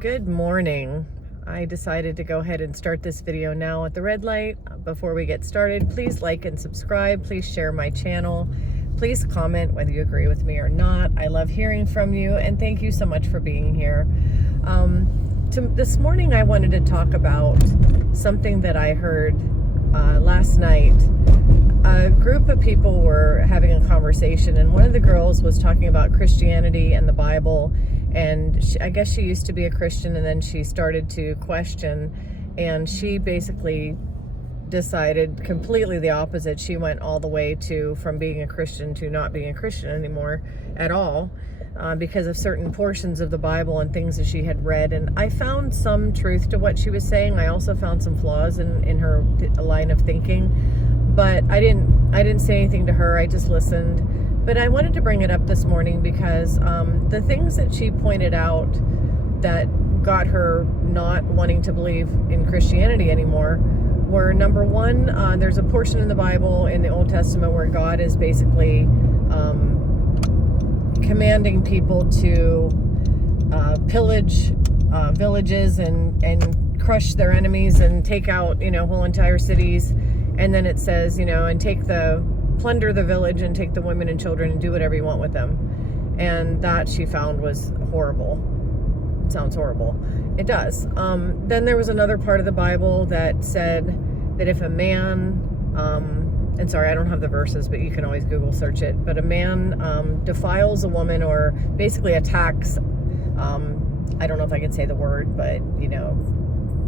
Good morning. I decided to go ahead and start this video now at the red light. Before we get started, please like and subscribe. Please share my channel. Please comment whether you agree with me or not. I love hearing from you, and thank you so much for being here. This morning I wanted to talk about something that I heard last night. A group of people were having a conversation, and one of the girls was talking about Christianity and the Bible. And I guess she used to be a Christian, and then she started to question, and she basically decided completely the opposite. She went all the way from being a Christian to not being a Christian anymore at all, because of certain portions of the Bible and things that she had read. And I found some truth to what she was saying. I also found some flaws in her line of thinking, but I didn't say anything to her. I just listened. But I wanted to bring it up this morning because the things that she pointed out that got her not wanting to believe in Christianity anymore were, number one, there's a portion in the Bible in the Old Testament where God is basically commanding people to pillage villages and crush their enemies and take out, whole entire cities. And then it says, and plunder the village and take the women and children and do whatever you want with them. And that she found was horrible. It sounds horrible. It does. Then there was another part of the Bible that said that if a man, and sorry, I don't have the verses, but you can always Google search it, but a man defiles a woman or basically attacks, I don't know if I can say the word, but,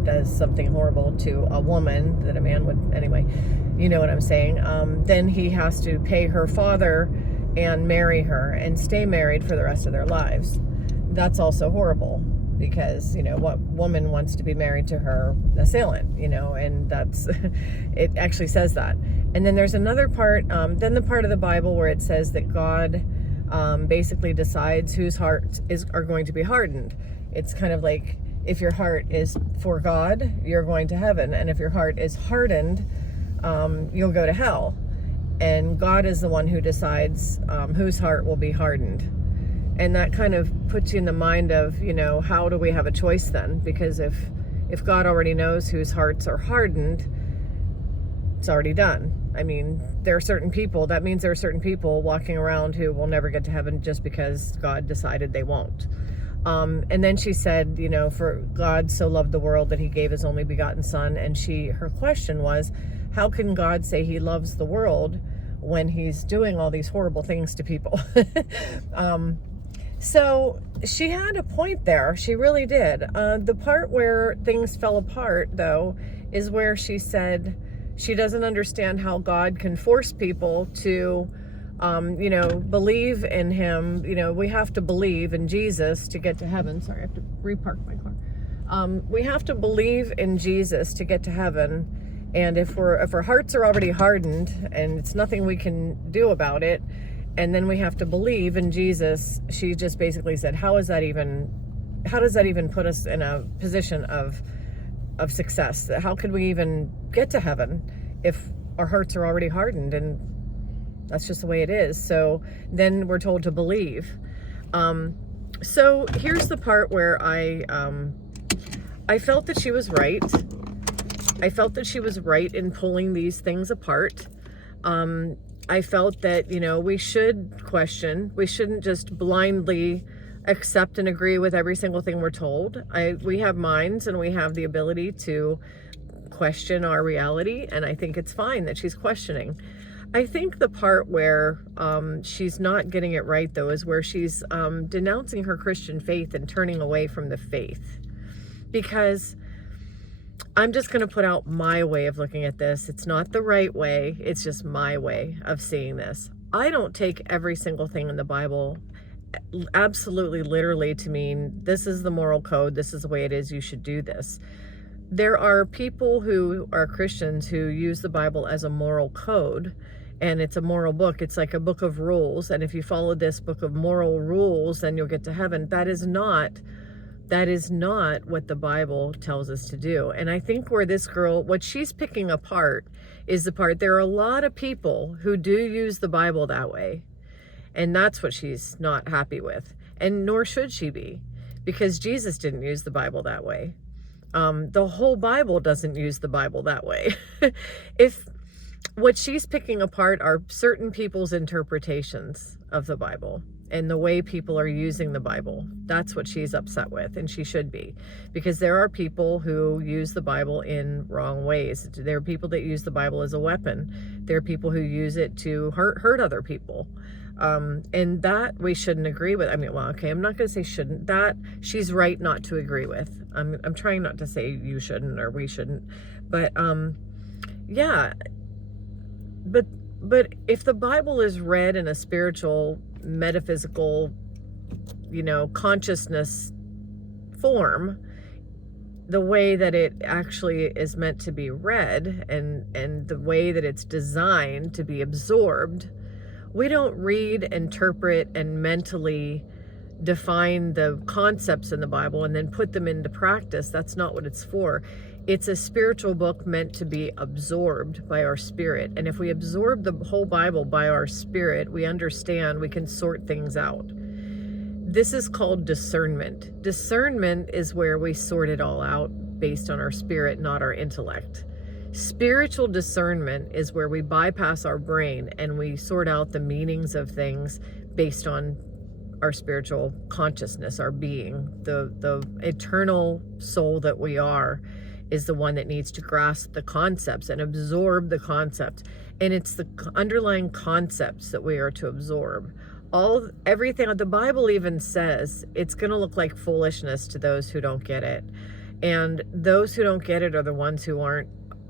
does something horrible to a woman that a man would, anyway, you know what I'm saying, then he has to pay her father and marry her and stay married for the rest of their lives. That's also horrible because, what woman wants to be married to her assailant, and that's, it actually says that. And then there's another part, then the part of the Bible where it says that God basically decides whose hearts are going to be hardened. It's kind of like, if your heart is for God, you're going to heaven. And if your heart is hardened, you'll go to hell. And God is the one who decides whose heart will be hardened. And that kind of puts you in the mind of, how do we have a choice then? Because if God already knows whose hearts are hardened, it's already done. I mean, that means there are certain people walking around who will never get to heaven just because God decided they won't. And then she said, for God so loved the world that he gave his only begotten son. And her question was, how can God say he loves the world when he's doing all these horrible things to people? So she had a point there. She really did. The part where things fell apart, though, is where she said she doesn't understand how God can force people to believe in him. We have to believe in Jesus to get to heaven. Sorry, I have to repark my car. We have to believe in Jesus to get to heaven. And if our hearts are already hardened and it's nothing we can do about it, and then we have to believe in Jesus, she just basically said, how does that even put us in a position of success? How could we even get to heaven if our hearts are already hardened? And that's just the way it is. So then we're told to believe. So here's the part where I felt that she was right. I felt that she was right in pulling these things apart. I felt that, we should question. We shouldn't just blindly accept and agree with every single thing we're told. We have minds and we have the ability to question our reality. And I think it's fine that she's questioning. I think the part where she's not getting it right, though, is where she's denouncing her Christian faith and turning away from the faith. Because I'm just going to put out my way of looking at this. It's not the right way. It's just my way of seeing this. I don't take every single thing in the Bible absolutely literally to mean this is the moral code. This is the way it is. You should do this. There are people who are Christians who use the Bible as a moral code. And it's a moral book. It's like a book of rules. And if you follow this book of moral rules, then you'll get to heaven. That is not what the Bible tells us to do. And I think where this girl, what she's picking apart is the part, there are a lot of people who do use the Bible that way. And that's what she's not happy with. And nor should she be. because Jesus didn't use the Bible that way. The whole Bible doesn't use the Bible that way. If what she's picking apart are certain people's interpretations of the Bible and the way people are using the Bible, that's what she's upset with, and she should be, because there are people who use the Bible in wrong ways. There are people that use the Bible as a weapon. There are people who use it to hurt other people. And that we shouldn't agree with. I mean, well, okay, I'm not going to say shouldn't. That she's right not to agree with. I'm trying not to say you shouldn't or we shouldn't, but yeah. But if the Bible is read in a spiritual, metaphysical, consciousness form, the way that it actually is meant to be read, and the way that it's designed to be absorbed, we don't read, interpret, and mentally define the concepts in the Bible and then put them into practice. That's not what it's for. It's a spiritual book meant to be absorbed by our spirit. And if we absorb the whole Bible by our spirit, we understand, we can sort things out. This is called discernment. Discernment is where we sort it all out based on our spirit, not our intellect. Spiritual discernment is where we bypass our brain and we sort out the meanings of things based on our spiritual consciousness, our being. The eternal soul that we are is the one that needs to grasp the concepts and absorb the concepts. And it's the underlying concepts that we are to absorb. Everything the Bible even says, it's going to look like foolishness to those who don't get it. And those who don't get it are the ones who aren't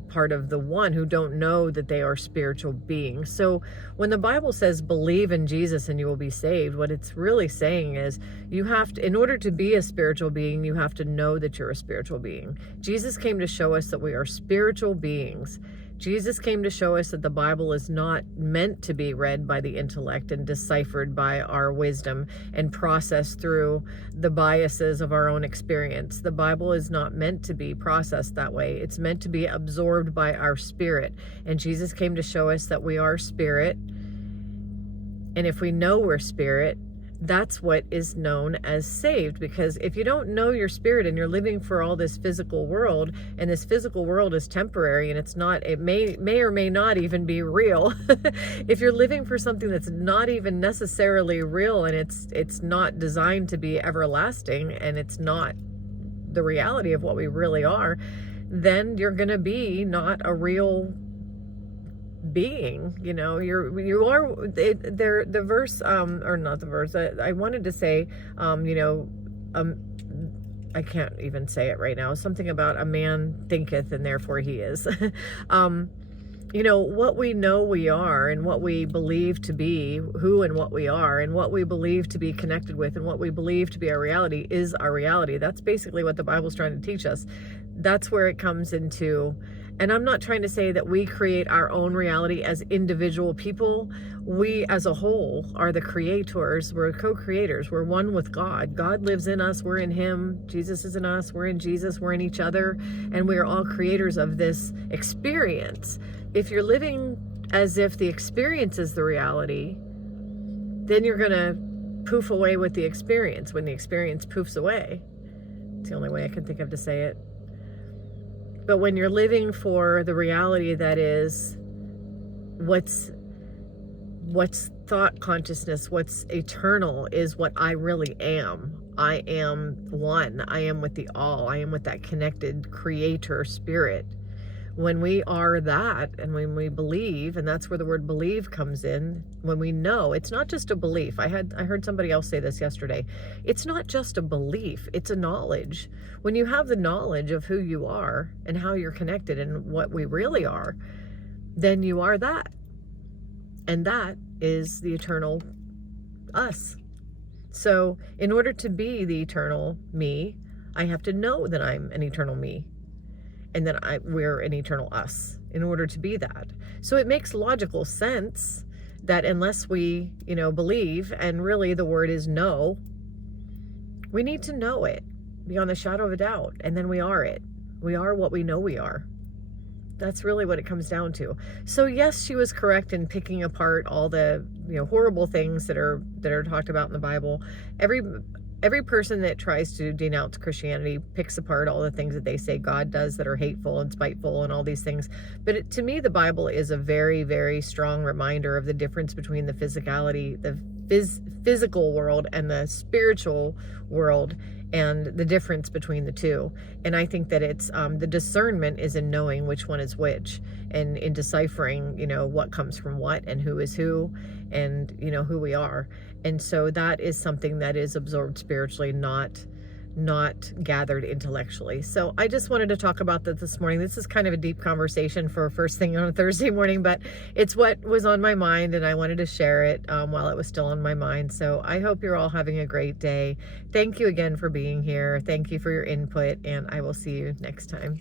part of the one, who don't know that they are spiritual beings. So when the Bible says believe in Jesus and you will be saved, what it's really saying is you have to, in order to be a spiritual being, you have to know that you're a spiritual being. Jesus came to show us that we are spiritual beings. Jesus came to show us that the Bible is not meant to be read by the intellect and deciphered by our wisdom and processed through the biases of our own experience. The Bible is not meant to be processed that way. It's meant to be absorbed by our spirit. And Jesus came to show us that we are spirit. And if we know we're spirit, that's what is known as saved. Because if you don't know your spirit and you're living for all this physical world, and this physical world is temporary and it may or may not even be real. If you're living for something that's not even necessarily real, and it's not designed to be everlasting, and it's not the reality of what we really are, then you're going to be not a real being. You are there. The verse, or not the verse, I wanted to say, I can't even say it right now. Something about a man thinketh and therefore he is. What we know we are, and what we believe to be who and what we are, and what we believe to be connected with, and what we believe to be our reality is our reality. That's basically what the Bible's trying to teach us. That's where it comes into. And I'm not trying to say that we create our own reality as individual people. We as a whole are the creators. We're co-creators. We're one with God. God lives in us. We're in him. Jesus is in us. We're in Jesus. We're in each other. And we are all creators of this experience. If you're living as if the experience is the reality, then you're going to poof away with the experience when the experience poofs away. It's the only way I can think of to say it. But when you're living for the reality that is what's thought consciousness, what's eternal, is what I really am. I am one. I am with the all. I am with that connected creator spirit. When we are that, and when we believe, and that's where the word believe comes in, when we know, it's not just a belief. I heard somebody else say this yesterday. It's not just a belief, it's a knowledge. When you have the knowledge of who you are and how you're connected and what we really are, then you are that. And that is the eternal us. So in order to be the eternal me, I have to know that I'm an eternal me. And then we're an eternal us in order to be that. So it makes logical sense that unless we, believe, and really the word is know, we need to know it beyond the shadow of a doubt. And then we are it. We are what we know we are. That's really what it comes down to. So yes, she was correct in picking apart all the horrible things that are talked about in the Bible. every person that tries to denounce Christianity picks apart all the things that they say God does that are hateful and spiteful and all these things. But to me, the Bible is a very, very strong reminder of the difference between the physical world and the spiritual world, and the difference between the two. And I think that it's the discernment is in knowing which one is which, and in deciphering, what comes from what and who is who, and who we are. And so that is something that is absorbed spiritually, not gathered intellectually. So I just wanted to talk about that this morning. This is kind of a deep conversation for first thing on a Thursday morning, but it's what was on my mind, and I wanted to share it while it was still on my mind. So I hope you're all having a great day. Thank you again for being here. Thank you for your input, and I will see you next time.